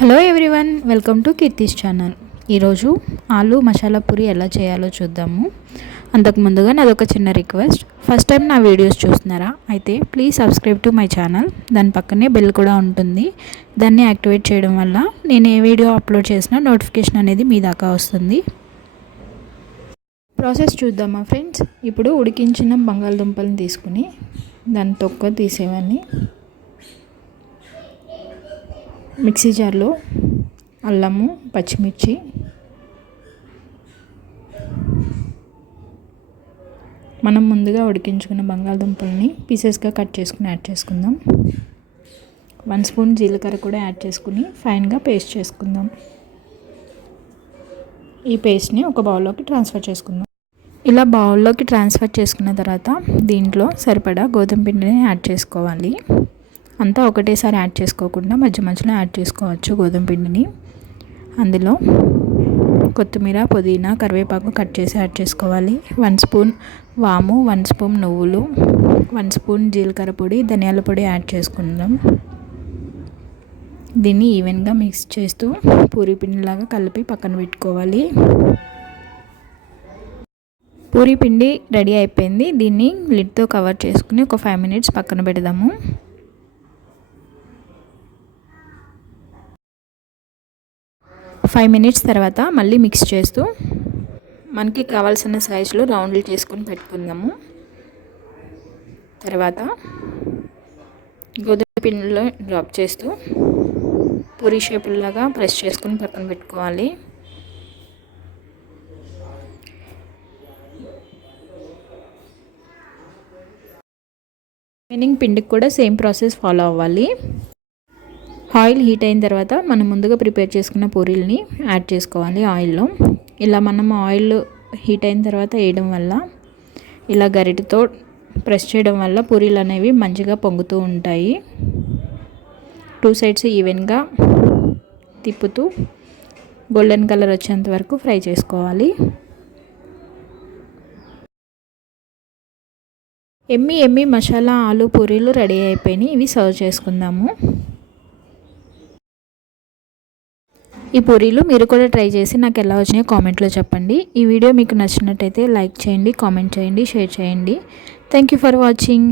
Hello everyone, welcome to Keerthi's channel. ఈరోజు ఆలు మసాలా పూరి ఎలా చేయాలో చూద్దాము. అంతకు ముందుగా నాదొక చిన్న రిక్వెస్ట్. ఫస్ట్ టైం నా వీడియోస్ చూస్తున్నారా అయితే please subscribe to my channel. దాని పక్కనే బెల్ కూడా ఉంటుంది. దాన్ని యాక్టివేట్ చేయడం వల్ల నేను ఏ వీడియో అప్లోడ్ చేసినా నోటిఫికేషన్ అనేది మీ దాకా వస్తుంది. ప్రాసెస్ చూద్దామా ఫ్రెండ్స్. ఇప్పుడు ఉడికించిన బంగాళదుంపలను తీసుకుని దాని తొక్క తీసేవన్నీ మిక్సీ జార్లో అల్లము, పచ్చిమిర్చి, మనం ముందుగా ఉడికించుకున్న బంగాళదుంపల్ని పీసెస్గా కట్ చేసుకుని యాడ్ చేసుకుందాం. 1 స్పూన్ జీలకర్ర కూడా యాడ్ చేసుకుని ఫైన్గా పేస్ట్ చేసుకుందాం. ఈ పేస్ట్ని ఒక బౌల్లోకి ట్రాన్స్ఫర్ చేసుకుందాం. ఇలా బౌల్లోకి ట్రాన్స్ఫర్ చేసుకున్న తర్వాత దీంట్లో సరిపడా గోధుమ పిండిని యాడ్ చేసుకోవాలి. అంతా ఒకటేసారి యాడ్ చేసుకోకుండా మధ్య మధ్యలో యాడ్ చేసుకోవచ్చు గోధుమ పిండిని. అందులో కొత్తిమీర, పుదీనా, కరివేపాకు కట్ చేసి యాడ్ చేసుకోవాలి. 1 స్పూన్ వాము, 1 స్పూన్ నువ్వులు, 1 స్పూన్ జీలకర్ర పొడి, ధనియాల పొడి యాడ్ చేసుకుందాం. దీన్ని ఈవెన్గా మిక్స్ చేస్తూ పూరీ పిండిలాగా కలిపి పక్కన పెట్టుకోవాలి. పూరీ పిండి రెడీ అయిపోయింది. దీన్ని లిడ్తో కవర్ చేసుకుని ఒక 5 మినిట్స్ పక్కన పెడదాము. 5 మినిట్స్ తర్వాత మళ్ళీ మిక్స్ చేస్తూ మనకి కావాల్సిన సైజులో రౌండ్లు చేసుకొని పెట్టుకుందాము. తర్వాత గోధుమ పిండిలో డ్రాప్ చేస్తూ పూరీ షేపుల్లాగా ప్రెస్ చేసుకొని పక్కన పెట్టుకోవాలి. రిమైనింగ్ పిండికి కూడా సేమ్ ప్రాసెస్ ఫాలో అవ్వాలి. ఆయిల్ హీట్ అయిన తర్వాత మనం ముందుగా ప్రిపేర్ చేసుకున్న పూరీల్ని యాడ్ చేసుకోవాలి ఆయిల్లో. ఇలా మనం ఆయిల్ హీట్ అయిన తర్వాత వేయడం వల్ల, ఇలా గరిటెతో ప్రెస్ చేయడం వల్ల పూరీలు అనేవి మంచిగా పొంగుతూ ఉంటాయి. 2 సైడ్స్ ఈవెన్గా తిప్పుతూ గోల్డెన్ కలర్ వచ్చేంత వరకు ఫ్రై చేసుకోవాలి. ఎమ్మి మసాలా ఆలు పూరీలు రెడీ అయిపోయినాయి. ఇవి సర్వ్ చేసుకుందాము. ఈ పూరీలు మీరు కూడా ట్రై చేసి నాకు ఎలా వచ్చినాయో కామెంట్లో చెప్పండి. ఈ వీడియో మీకు నచ్చినట్టయితే లైక్ చేయండి, కామెంట్ చేయండి, షేర్ చేయండి. Thank you for watching.